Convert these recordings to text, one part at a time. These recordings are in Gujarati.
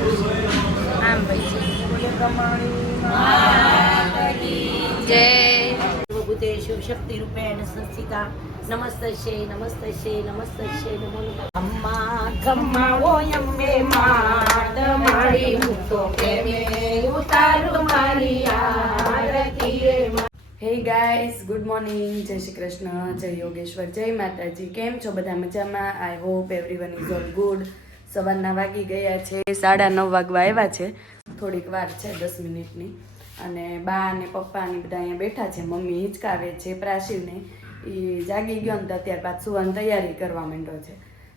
આમ ભાઈ જય. સર્વભૂતેષુ શક્તિરૂપેણ સંસ્થિતા નમસ્તસ્ય નમસ્તસ્ય નમસ્તસ્ય નમો અમ્મા ખમ્મા ઓયમ્બે માત મારી મુક્તો પ્રેમે ઉતારો મારી આરતી રે હે ગાઈસ ગુડ મોર્નિંગ જય શ્રી કૃષ્ણ જય યોગેશ્વર જય માતાજી. કેમ છો બધા મજામાં? I hope everyone is all good સવારના વાગી ગયા છે સાડા નવ વાગવા આવ્યા છે. થોડીક વાર છે દસ મિનિટની. અને બા અને પપ્પા ને બધા અહીંયા બેઠા છે મમ્મી હિંચકાવે છે પ્રાસીને એ જાગી ગયો ને ત્યારબાદ સુવાની તૈયારી કરવા માંડ્યો છે.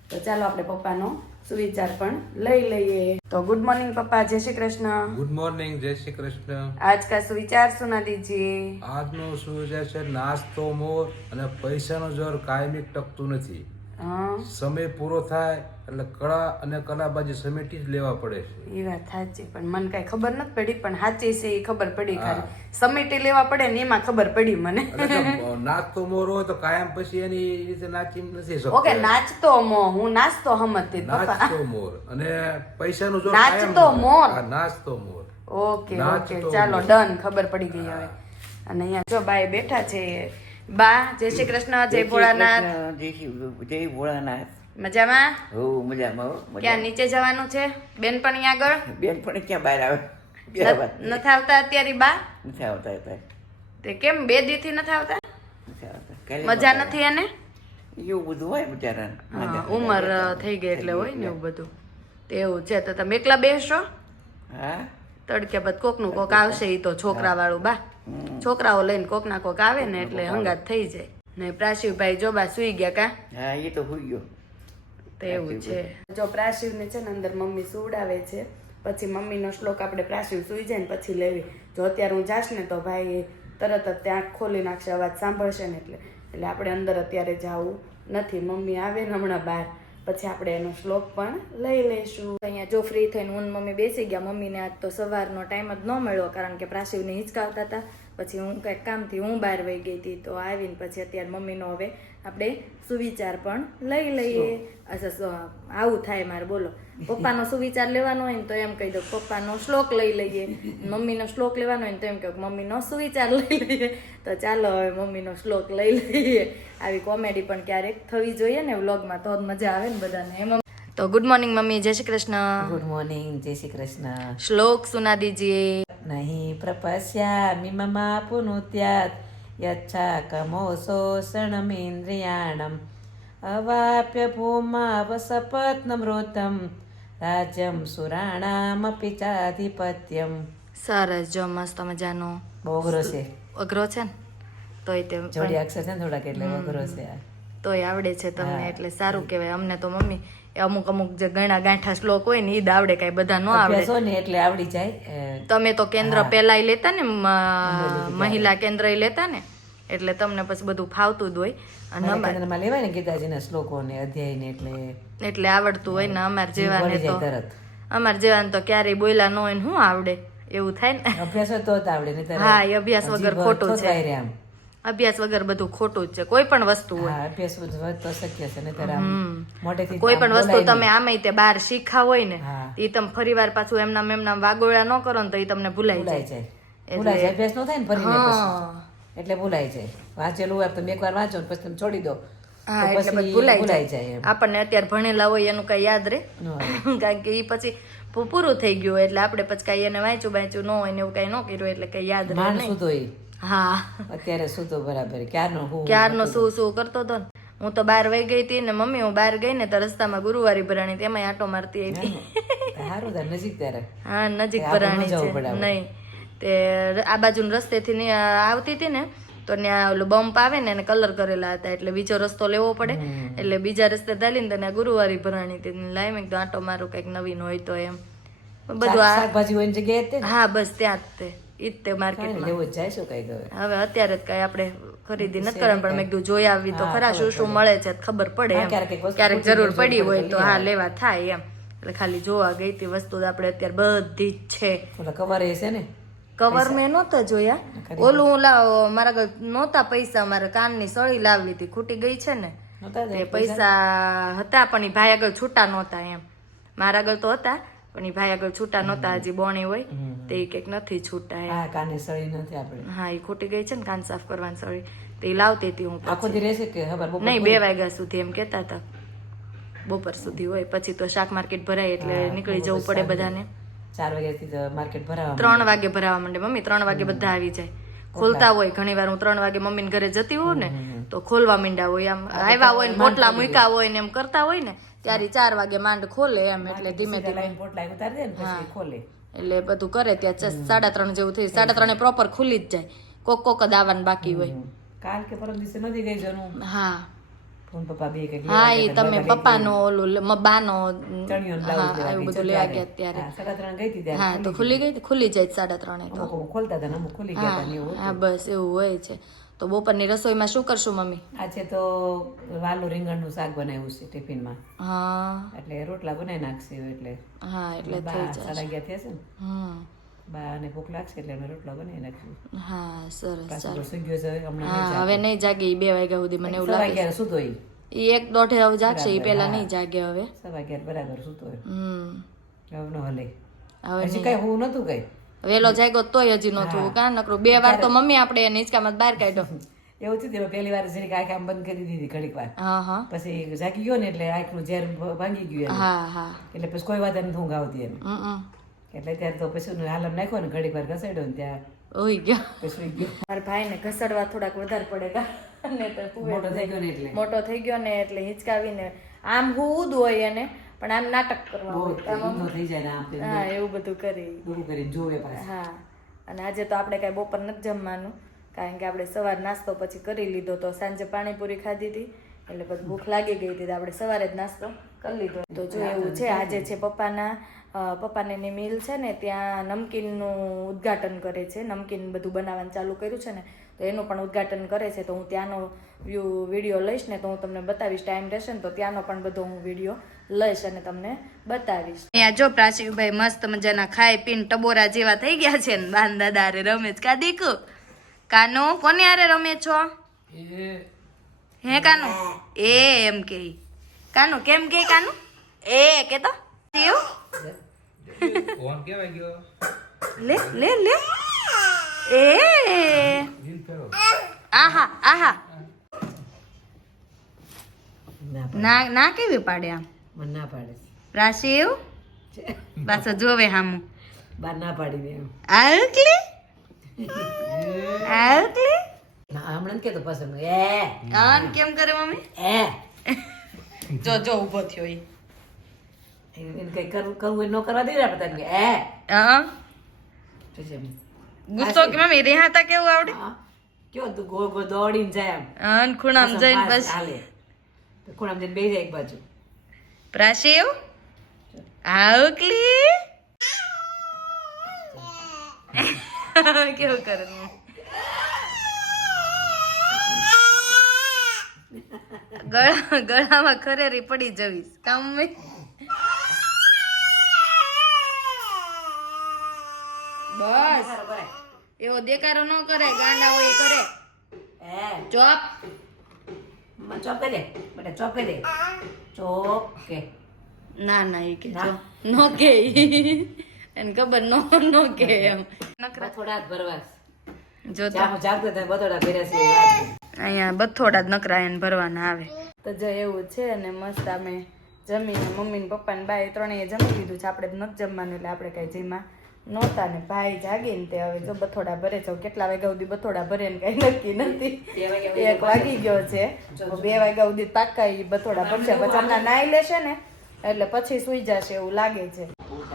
તો ચાલો આપણે પપ્પાનો સુવિચાર પણ લઈ લઈએ. તો ગુડ મોર્નિંગ પપ્પા જય શ્રી કૃષ્ણ. ગુડ મોર્નિંગ જય શ્રી કૃષ્ણ. આજ કા સુવિચાર સુના દીજીએ આજનો સુવિચાર છે નાસ્તો મોર અને પૈસાનો જોર કાયમી ટકતું નથી. સમય પૂરો થાય એટલે કળા અને કલાબાજી સમેટી જ લેવા પડે છે. એ વાત સાચી પણ મને કઈ ખબર નથી પડી પણ સાચી છે એ ખબર પડી ખાલી સમેટી લેવા પડે ને એમાં ખબર પડી મને. નાચતો મોરો તો કાયમ પછી એની રીતે નાચી નથી શકતો. ઓકે નાચતો મો હું નાચતો હમતી નાચતો મોર અને પૈસાનો જો નાચતો મોર. નાચતો મોર. ઓકે ઓકે ચાલો ડન ખબર પડી ગઈ હવે. અને અહીંયા જો બાય બેઠા છે બા જય શ્રી કૃષ્ણ જય ભોળાનાથ. જય શ્રી જય ભોળાનાથ. મજામાં? હો મજામાં હો ક્યાં નીચે જવાનું છે? બેનપણી આગળ? બેન પણ ક્યાં બહાર આવે? નથી આવતા અત્યારે બા? નથી આવતા અત્યારે. તે કેમ બે દીથી નથી આવતા? મજા નથી એને? એવું બધું હોય બિચારા ઉંમર થઈ ગઈ એટલે હોય ને એવું બધું. તે એવું છે તો તમે એકલા બેસશો? હા? તડકે બધ કોકનું કોક આવશે એ તો છોકરા વાળું બા. છોકરાઓ લઈને કોક ના કોક આવે ને એટલે હંગાત થઈ જાય. ને પ્રાશિવભાઈ જો બા સુઈ ગયા કા? હા એ તો સુઈ ગયો. એવું છે. જો પ્રાશિવને છે ને અંદર મમ્મી સુવડાવે છે પછી મમ્મીનો શ્લોક આપણે પ્રાશિવ સુઈ જાય ને પછી લેવી. જો અત્યારે હું જાશ ને તો ભાઈ તરત જ ત્યાં આંખ ખોલી નાખશે અવાજ સાંભળશે ને એટલે. એટલે આપણે અંદર અત્યારે જવું નથી. મમ્મી આવે ને હમણાં બહાર પછી આપણે એનો શ્લોક પણ લઈ લઈશું. અહીંયા જો ફ્રી થઈને હું મમ્મી બેસી ગયા, મમ્મીને આજ તો સવારનો ટાઈમ જ ન મળ્યો, કારણ કે પ્રાસીવને હિંચકાવતા હતા. પછી હું કંઈક કામથી હું બહાર વહી ગઈ હતી તો આવીને પછી અત્યારે મમ્મીનો હવે આપણે સુવિચાર પણ લઈ લઈએ. અચ્છા આવું થાય મારે બોલો. પપ્પાનો સુવિચાર લેવાનો હોય ને તો એમ કહી દો પપ્પાનો શ્લોક લઈ લઈએ. મમ્મીનો શ્લોક લેવાનો હોય ને તો એમ કહો મમ્મીનો સુવિચાર લઈ લઈએ. તો ચાલો હવે મમ્મીનો શ્લોક લઈ લઈએ. આવી કોમેડી પણ ક્યારેક થવી જોઈએ ને વ્લોગમાં તો મજા આવે ને બધાને. એમ તો ગુડ મોર્નિંગ મમ્મી જય શ્રી કૃષ્ણ. ગુડ મોર્નિંગ જય શ્રી કૃષ્ણ. શ્લોક સુના દીજીએ. નહીં પ્રપશ્યામિ મમા પુનુત્યાત યચ્છા કમો શોષણમિન્દ્રિયાણમ અવાપ્ય ભૂમાવસપત્નમૃતમ રાજ્યમ સુરાણામપિ ચાધિપત્યમ. સરસ જો મસ્ત મજાનો બહુ અઘરો છે. અઘરો છે ને? તોય તે જોડી અક્ષર છે ને થોડાક એટલે અઘરો છે. તોય આવડે છે તમને એટલે સારું કહેવાય. અમને તો મમ્મી અમુક અમુક જે ગણા ગાંઠા શ્લોક હોય ને ઈદ આવડે કાંઈ બધા ન આવડે. એટલે આવડી જાય તમે તો કેન્દ્ર પેલા લેતા ને મહિલા કેન્દ્ર લેતા ને એટલે તમને પછી બધું ફાવતું જ હોય. અને કેન્દ્રમાં લેવાય ને ગીતાજીના શ્લોકો ને અધ્યાય ને એટલે એટલે આવડતું હોય ને અમાર જેવાને તો. અમાર જેવાને તો ક્યારેય બોયલા ન હોય ને શું આવડે એવું થાય ને. અભ્યાસ તો આવડે હા, એ અભ્યાસ વગર ખોટું છે. રે અભ્યાસ વગર બધું ખોટું જ છે. કોઈ પણ વસ્તુ હોય. અભ્યાસ હોય તો શક્ય છે નહીંતર આમ મોટેથી કોઈ પણ વસ્તુ તમે આમે તે બહાર શીખા હોય ને. એ તમે ફરી વાર પાછું એમના એમના વાગોળા ન કરો ને તો એ તમને ભૂલાઈ જાય. ભૂલાઈ જાય. અભ્યાસ નો થાય ને ફરીને એટલે ભૂલાઈ જાય. વાંચેલું હોય તમે એકવાર વાંચો ને પછી તમે છોડી દો. હા એટલે ભૂલાઈ જાય. આપણને અત્યારે ભણેલા હોય એનું કઈ યાદ રહે કારણ કે એ પછી પૂરું થઈ ગયું એટલે આપણે પછી કઈ એને વાંચ્યું વાંચ્યું ન હોય ને એવું કઈ ન કર્યું એટલે કઈ યાદ રહે નહીં. હા. અત્યારે સૂતો બરાબર ક્યારનો હું ક્યારનો શું શું કરતો હતો ને? હું તો બહાર વહી ગઈ હતી ને મમ્મી હું બહાર ગઈ ને તો રસ્તામાં ગુરુવારી ભરાણી તેમાં આટો મારતી હતી. સારું નજીક ત્યારે. હા નજીક ભરાણી છે. નહીં. તે આ બાજુ રસ્તેથી ને આવતી હતી ને તો ત્યાં ઓલું બમ્પ આવે ને એને કલર કરેલા હતા એટલે બીજો રસ્તો લેવો પડે. એટલે બીજા રસ્તે ચાલીને તો ત્યાં ગુરુવારી ભરાણી હતી. લાઈ મેં આટો મારું કંઈક નવીન હોય તો એમ. બધું શાકભાજી હોય જગ્યાએ જ તે ને. હા બસ ત્યાં જ તે. ઈ જ તે માર્કેટમાં લેવો જ જાય શું કઈ ગયો હવે અત્યારે જ કઈ આપણે ખરીદી નથી કરવાની પણ મેં કીધું જોઈ આવી તો ખરા શું શું મળે છે ખબર પડે એમ. ક્યારેક જરૂર પડી હોય તો તો હા લેવા થાય એમ. એટલે ખાલી જોવા ગઈ હતી વસ્તુ તો આપણે અત્યારે બધી જ છે. કવર એ છે ને? કવર મેં નહોતા જોયા. ઓલું હું લાવ મારા નહોતા પૈસા મારે કાનની સળી લાવી હતી ખૂટી ગઈ છે ને. પૈસા? હતા પણ એ ભાઈ આગળ છૂટા નહોતા એમ. મારા આગળ તો હતા. પણ એ ભાઈ આગળ છૂટા નહોતા હજી બોણી હોય તે કંઈક નથી છૂટા હા કાને સળી નથી આપણે. હા એ ખૂટી ગઈ છે ને કાન સાફ કરવાની સળી તે લાવતી હતી હું આખો દી રહેશે કે ખબર નહીં બે વાગ્યા સુધી એમ કહેતા હતા. બપોર સુધી હોય પછી તો શાક માર્કેટ ભરાય એટલે નીકળી જવું પડે બધાને. ચાર વાગ્યાથી માર્કેટ ભરાવા ત્રણ વાગે ભરાવા માંડે મમ્મી ત્રણ વાગે બધા આવી જાય. ખોલતા હોય ઘણી વાર હું ત્રણ વાગે મમ્મીને ઘરે જતી હોઉં ને તો ખોલવા માંડ્યા હોય આમ. આવ્યા હોય ને પોટલા મૂક્યા હોય ને એમ કરતા હોય ને ત્યારે ચાર વાગે માંડ ખોલે એમ એટલે ધીમે ધીમે. લાઈન પોટલા ઉતારી દે ને પછી ખોલે. એટલે બધું કરે ત્યાં સાડા ત્રણ જેવું થઈ સાડા ત્રણે પ્રોપર ખુલી જ જાય. કોક કોક જ આવવાનું બાકી હોય. કાલ કે પરમ દિવસે નથી ગઈ જનું? હા. એ તમે પપ્પાનો ઓલું બાનો હા એવું બધું લેવા ગયા ત્યારે. હા, તો ખુલી ગઈ. ખુલી જાય સાડા ત્રણે તો. ખોલતા હતા ખુલી ગયા હા બસ એવું હોય છે. તો બપોરની રસોઈમાં શું કરશું મમ્મી? આજે તો વાલું રીંગણનું શાક બનાવ્યું છે ટિફિનમાં. હા. એટલે રોટલા બનાવી નાખશે એટલે. હા એટલે થઈ જશે. સાડા અગિયાર થશે ને. હમ બા અને ભૂખ લાગશે એટલે અમે રોટલા બનાવી નાખશું. હા સરસ ચાલો હા હવે નહીં જાગે એ બે વાગ્યા સુધી મને એવું લાગે સુતો ઈ? એક દોઢે હવે જાગશે એ પેલા નહીં જાગે હવે. સવા અગિયાર બરાબર સુતો હોય. હમ. હવે ન હલે. હવે કઈ હું નતું કઈ? વેલો જાગ્યો તોય હજી નતું કાં? નકરું બે વાર તો મમ્મી આપણે એને હિંચકામાં બહાર કાઢ્યો. એવું થયું તેમાં પહેલી વાર જરીક આંખ આમ બંધ કરી દીધી ઘડીક વાર. હા હા. પછી જાગી ગયો ને એટલે આંખનું ઝેર ભાંગી ગયું એનું. હા હા. એટલે પછી કોઈ વાત નથી ઊંઘ આવતી એને હમ. એટલે ત્યારે તો પછી હાલમ નાખ્યો ને ઘડીક વાર ઘસેડ્યો ને ત્યાં. ઓઈ ગયો. પછી સુઈ ગયો. મારા ભાઈને ઘસડવા થોડાક વધારે પડે કા ને તો મોટો થઈ ગયો ને એટલે. મોટો થઈ ગયો ને એટલે હિંચકાવીને આમ હું હોય એને પણ આમ નાટક થઈ જાય હા એવું બધું કરી. જોવે હા. અને આજે તો આપણે કાંઈ બપોર નથી જમવાનું કારણ કે આપણે સવાર નાસ્તો પછી કરી લીધો તો સાંજે પાણીપુરી ખાધી હતી એટલે પછી ભૂખ લાગી ગઈ હતી તો આપણે સવારે જ નાસ્તો કરી લીધો. તો જો એવું છે આજે છે પપ્પાના પપ્પાને મિલ છે ને ત્યાં નમકીનનું ઉદ્ઘાટન કરે છે નમકીન બધું બનાવવાનું ચાલુ કર્યું છે ને તો એનું પણ ઉદ્ઘાટન કરે છે તો હું ત્યાંનો વ્યૂ વીડિયો લઈશ ને તો હું તમને બતાવીશ ટાઈમ રહેશે ને તો ત્યાંનો પણ બધો હું વીડિયો લઈશ અને તમને બતાવીશ. અહીંયા જો પ્રાચીભાઈ મસ્ત મજાના ખાઈ પીને ટબોરા જેવા થઈ ગયા છે ને બાન દાદા અરે રમે કા દીકુ? કાનો? કોને આરે રમે છો? હે કાનો? એ એમ કે. કાનો, કેમ કે કાનો? એ કે તો. એવું ફોન કેવાય ગયો લે લે લે. એ. આહા આહા. ના ના કેવી પાડે આમ? મને ના પાડે રાશિ એવું? પાછો જોવે હામું. બાર ના પાડી દે એમ આવકલી આવકલી હમણાં કે તો પસંદ એ આમ કેમ કરે મમ્મી? એ જો જો ઊભો થયો ઈ. એને કઈ કરવું કરવું એ ન કરવા દે આપણે તને એ હા. ગુસ્સો કે મમ્મી રેહાતા કેવું આવડે. કેવો તું દોડીને જાય આમ અન ખૂણામાં જઈને બસ હાલે. તો ખૂણામાં જઈને બેસી જાય એક બાજુ. પ્રાશી એવું કેવું કરે? ગળા ગળામાં ખરેરી પડી જવીશ કામ મમ્મી બસ એવો દેકારો ન કરે ગાંડા હોય કરે ચોપ ચોપ કરી દે બેટા ચોપ કરી દે ચોપ કે ના ના એ કે નો? કે. એને ખબર નો નો કે એમ. નકરા થોડા જ ભરવા જો જાગતો થાય બતોડા ભર્યા છે અહીંયા બથોડા જ નકરા એને ભરવાના આવે. તો જો એવું છે અને મસ્ત અમે જમીને મમ્મી ને પપ્પા ને બાય ત્રણેય જમી લીધું છે. આપણે નથી જમવાનું એટલે આપણે કઈ જેમાં નહોતા ને ભાઈ જાગીને તે હવે જો બથોડા ભરે છે. કેટલા વાગ્યા સુધી બથોડા ભરે ને કઈ નક્કી નથી. એક વાગી ગયો છે. બે વાગ્યા સુધી પાક્કા એ બથોડા ભરશે. પછી હમણાં નાઈ લેશે ને એટલે પછી સુઈ જશે એવું લાગે છે.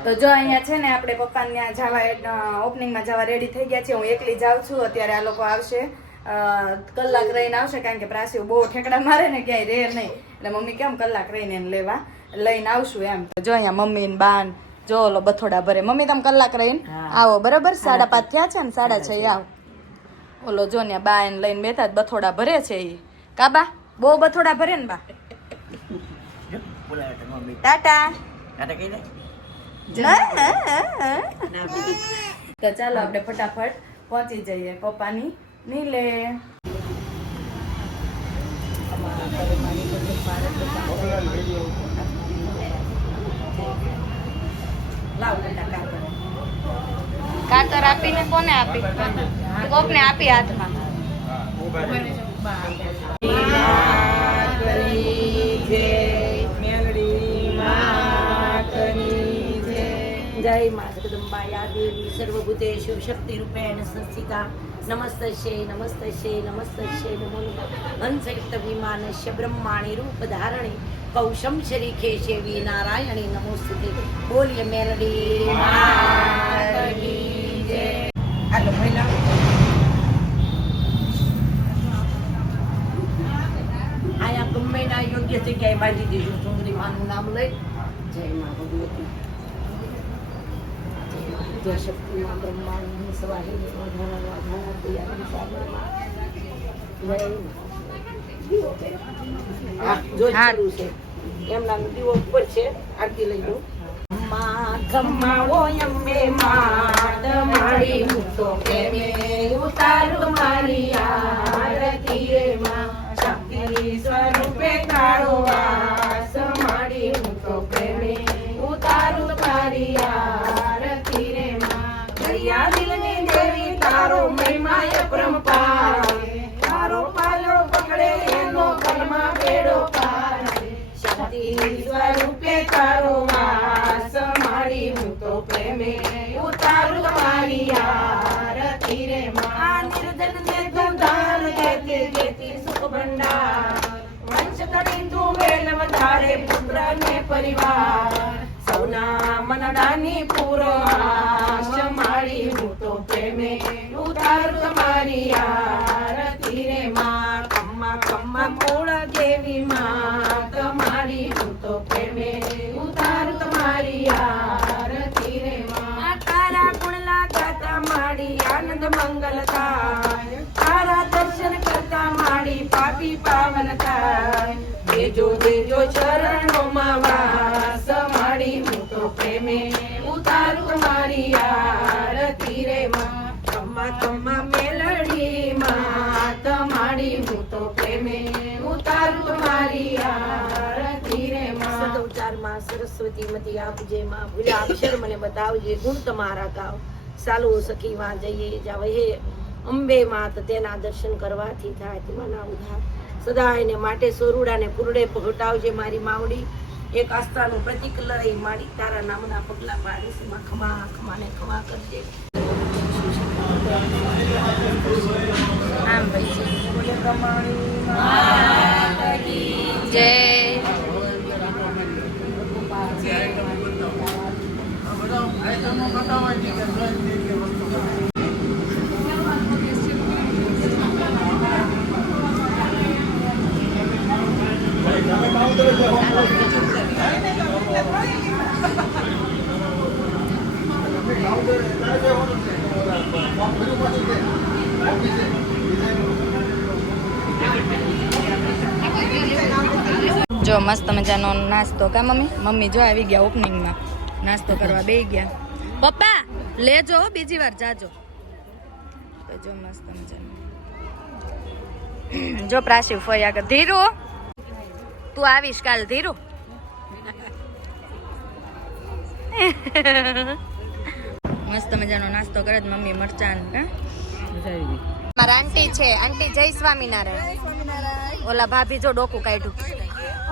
તો જો અહીંયા છે ને આપણે પપ્પા ત્યાં જવા ઓપનિંગમાં જવા રેડી થઈ ગયા છે હું એકલી જાઉં છું. અત્યારે આ લોકો આવશે. કલાક રહીને આવશે કારણ કે પ્રાસીઓ બહુ ઠેકડા મારે ને ક્યાંય રે નહીં. એટલે મમ્મી કેમ કલાક રહીને એને લેવા? લઈને આવશું એમ. તો જો અહીંયા મમ્મી ને બાન જો ઓલો બથોડા ભરે. મમ્મી તમે કલાક રહીને આવો બરાબર? સાડા પાંચ થયા છે ને? સાડા છ આવો. ઓલો જો ને બા એને લઈને બેઠા બથોડા ભરે છે એ કાબા બહુ બથોડા ભરે ને બા? ટાટા. તો ચાલો આપણે ફટાફટ પહોંચી જઈએ પપ્પાની. નીલે. આપીને કોને આપી? કોકને આપી હાથમાં. જય મા જગદંબા યા દેવી સર્વભૂતેષુ શક્તિ રૂપેણ સંસ્થિતા નમસ્તસ્ય નમસ્તસ્ય નમસ્તસ્ય નમો બ્રહ્માણી રૂપ ધારણે કૌશમ શરી ખેશેવી નારાયણી નમોસ્તુતે બોલીએ મેલડી હાલો મહિલા આયા ગમે યોગ્ય જગ્યાએ બાંધી દીધું. માનું નામ લઈ. જય મા ભગવતી. જય શક્તિ માં છે. એમના દીવો ઉપર છે. આરતી લઈ લો. માં ઓય અંબે માં તમારી હું તો પ્રેમે ઉતારું મારી આરતી સૌના મનડાની સરસ્વતી મતી આપજે માં ભૂલા અક્ષર મને બતાવજે ગુણ તમારા ગાવ. સાલો સખી માં જઈએ જાવ હે અંબે માત તેના દર્શન કરવાથી થાય તમારા ઉધાર. સદા એને માટે સોરુડાને પુરડે પહોંટાવજે મારી માવડી. એક આસ્થાનું પ્રતિક લઈ માડી તારા નામના પગલા પાડીશ. એમાં ખમા ખમાને ખમા કરજે. આમ ભાઈ જય. જો, મસ્ત મજાનો નાસ્તો કા મમ્મી? મમ્મી જો આવી ગયા ઓપનિંગમાં નાસ્તો કરવા બે ગયા. પપ્પા લેજો બીજી વાર જાજો. જો મસ્ત મજાનો. જો પ્રાસી ફોઈ આગળ. ધીરુ તું આવીશ કાલ ધીરુ. મસ્ત મજાનો નાસ્તો કરે મમ્મી મરચાન મારા આંટી છે આંટી જય સ્વામિનારાયણ. ઓલા ભાભી જો ડોકું કાઢ્યું.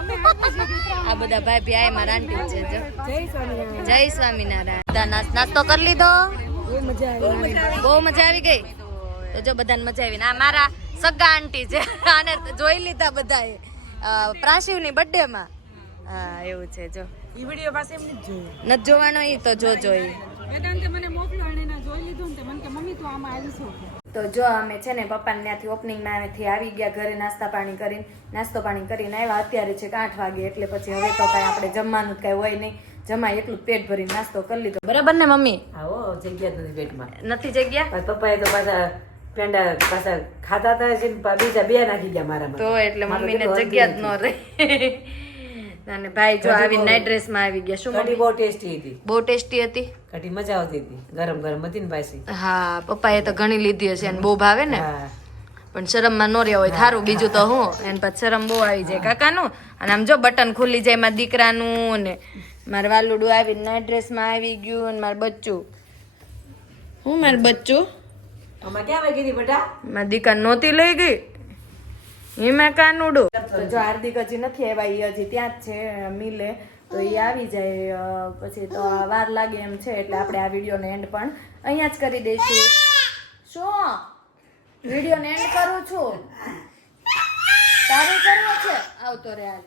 આ બધા ભાઈ ભાઈ મારા આંટી છે જો. જય સ્વામિનારાયણ. બધા નાસ- નાસ્તો કરી લીધો? બહુ મજા આવી. ગઈ? તો જો બધાને મજા આવી. ને આ મારા સગા આંટી છે. આને જોઈ લીધા બધાએ. પ્રાશિવની બર્થડે માં હા એવું છે જો. વીડિયો પાસે એમ નથી જોવાનો એ તો જો જોઈ. વેદાંતે મને મોકલો અને જોઈ લીધું ને મને કે મમ્મી તું આમાં આવીશું તો જો અમે છે ને પપ્પાને ત્યાંથી ઓપનિંગમાં ત્યાંથી આવી ગયા ઘરે નાસ્તા પાણી કરીને નાસ્તો પાણી કરીને આવ્યા. અત્યારે છે કે આઠ વાગે એટલે પછી હવે તો કાંઈ આપણે જમવાનું કાંઈ હોય નહીં. જમાય એટલું પેટ ભરીને નાસ્તો કરી લીધો. બરાબર ને મમ્મી? આવો જગ્યા નથી પેટમાં. નથી જગ્યા? પપ્પાએ તો પાછા પેંડા પાછા ખાતા હતા બીજા બે નાખી ગયા મારા તો એટલે મમ્મીને જગ્યા જ ન રહી. અને ભાઈ જો આવી નાઇટ ડ્રેસમાં આવી ગયા. શું કઢી બહુ ટેસ્ટી હતી. બહુ ટેસ્ટી હતી? કઢી મજા આવતી હતી. ગરમ ગરમ હતી ને પાછી હા પપ્પાએ તો ઘણી લીધી હશે અને બહુ ભાવે ને. પણ શરમમાં ન રહ્યા હોય થારું. બીજું તો હું. એને પછી શરમ બહુ આવી જાય કાકાનું. અને આમ જો બટન ખુલી જાય મારા દીકરાનું ને મારે વાલુડું આવી નાઈટ ડ્રેસમાં આવી ગયું અને મારું બચ્ચું. હું મારું બચ્ચું? મારી દીકા નહોતી લઈ ગઈ. એમાં કાનુડો. જો હાર્દિક વાર લાગે એમ છે, એટલે છું? આવતો રે હાલ.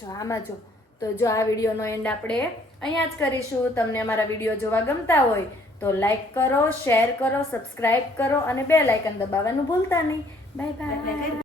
જો, આમાં જો. તો જો આ વિડીયોનો એન્ડ આપણે અહીંયા જ કરીશું. તમને અમારા વીડિયો જોવા ગમતા હોય, તો લાઈક કરો શેર કરો સબસ્ક્રાઇબ કરો અને બે લાઇકન દબાવવાનું ભૂલતા નહીં. Bye bye